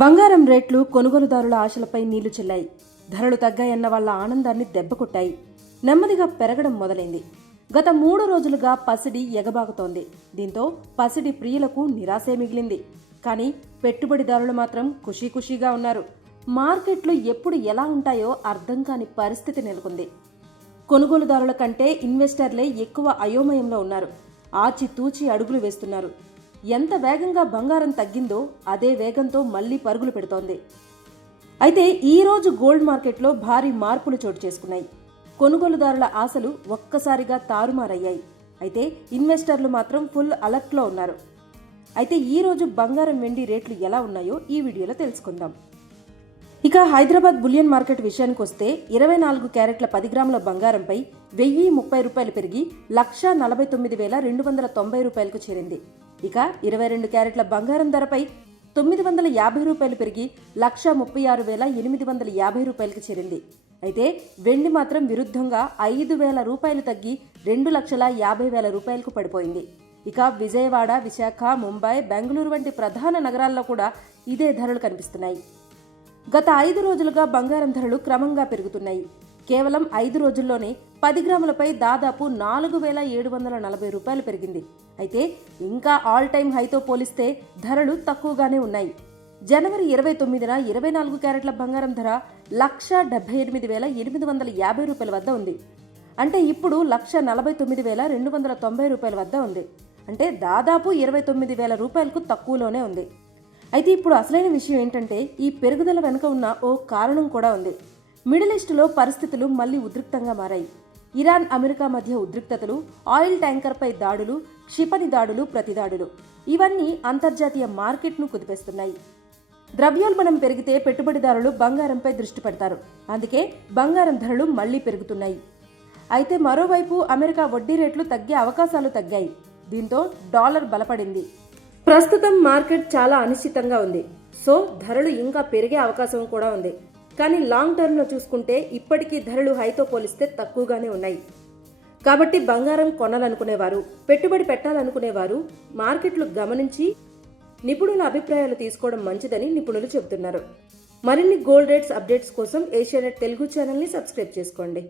బంగారం రేట్లు కొనుగోలుదారుల ఆశలపై నీళ్లు చెల్లాయి. ధరలు తగ్గాయన్న వాళ్ల ఆనందాన్ని దెబ్బకొట్టాయి. నెమ్మదిగా పెరగడం మొదలైంది. గత 3 రోజులుగా పసిడి ఎగబాగుతోంది. దీంతో పసిడి ప్రియులకు నిరాశే మిగిలింది. కానీ పెట్టుబడిదారులు మాత్రం ఖుషీగా ఉన్నారు. మార్కెట్లు ఎప్పుడు ఎలా ఉంటాయో అర్థం కాని పరిస్థితి నెలకొంది. కొనుగోలుదారుల కంటే ఇన్వెస్టర్లే ఎక్కువ అయోమయంలో ఉన్నారు. ఆచితూచి అడుగులు వేస్తున్నారు. ఎంత వేగంగా బంగారం తగ్గిందో అదే వేగంతో మళ్లీ పరుగులు పెడుతోంది. అయితే ఈ రోజు గోల్డ్ మార్కెట్లో భారీ మార్పులు చోటు చేసుకున్నాయి. కొనుగోలుదారుల ఆశలు ఒక్కసారిగా తారుమారయ్యాయి. అయితే ఇన్వెస్టర్లు మాత్రం ఫుల్ అలర్ట్లో ఉన్నారు. అయితే ఈ రోజు బంగారం వెండి రేట్లు ఎలా ఉన్నాయో ఈ వీడియోలో తెలుసుకుందాం. ఇక హైదరాబాద్ బులియన్ మార్కెట్ విషయానికి వస్తే 24 క్యారెట్ల 10 గ్రాముల బంగారంపై 1030 రూపాయలు పెరిగి 1,49,290 రూపాయలకు చేరింది. ఇక 22 క్యారెట్ల బంగారం ధరపై 950 రూపాయలు పెరిగి 1,36,850 రూపాయలకు చేరింది. అయితే వెండి మాత్రం విరుద్ధంగా 5,000 రూపాయలు తగ్గి 2,50,000 రూపాయలకు పడిపోయింది. ఇక విజయవాడ, విశాఖ, ముంబై, బెంగళూరు వంటి ప్రధాన నగరాల్లో కూడా ఇదే ధరలు కనిపిస్తున్నాయి. గత 5 రోజులుగా బంగారం ధరలు క్రమంగా పెరుగుతున్నాయి. కేవలం 5 రోజుల్లోనే 10 గ్రాములపై దాదాపు 4,740 రూపాయలు పెరిగింది. అయితే ఇంకా ఆల్ టైమ్ హైతో పోలిస్తే ధరలు తక్కువగానే ఉన్నాయి. జనవరి 29న 24 క్యారెట్ల బంగారం ధర 1,78,850 రూపాయల వద్ద ఉంది. అంటే ఇప్పుడు 1,49,290 రూపాయల వద్ద ఉంది. అంటే దాదాపు 29,000 రూపాయలకు తక్కువలోనే ఉంది. అయితే ఇప్పుడు అసలైన విషయం ఏంటంటే ఈ పెరుగుదల వెనుక ఉన్న ఓ కారణం కూడా ఉంది. మిడిల్ ఈస్టులో పరిస్థితులు మళ్లీ ఉద్రిక్తంగా మారాయి. ఇరాన్, అమెరికా మధ్య ఉద్రిక్తతలు, ఆయిల్ ట్యాంకర్పై దాడులు, క్షిపణి దాడులు, ప్రతిదాడులు ఇవన్నీ అంతర్జాతీయ మార్కెట్ను కుదిపేస్తున్నాయి. ద్రవ్యోల్బణం పెరిగితే పెట్టుబడిదారులు బంగారంపై దృష్టి పెడతారు. అందుకే బంగారం ధరలు మళ్లీ పెరుగుతున్నాయి. అయితే మరోవైపు అమెరికా వడ్డీ రేట్లు తగ్గే అవకాశాలు తగ్గాయి. దీంతో డాలర్ బలపడింది. ప్రస్తుతం మార్కెట్ చాలా అనిశ్చితంగా ఉంది. సో ధరలు ఇంకా పెరిగే అవకాశం కూడా ఉంది. కానీ లాంగ్ టర్మ్లో చూసుకుంటే ఇప్పటికీ ధరలు హైతో పోలిస్తే తక్కువగానే ఉన్నాయి. కాబట్టి బంగారం కొనాలనుకునేవారు, పెట్టుబడి పెట్టాలనుకునేవారు మార్కెట్లు గమనించి నిపుణుల అభిప్రాయాలు తీసుకోవడం మంచిదని నిపుణులు చెబుతున్నారు. మరిన్ని గోల్డ్ రేట్స్ అప్డేట్స్ కోసం ఏషియానెట్ తెలుగు ఛానల్ని సబ్స్క్రైబ్ చేసుకోండి.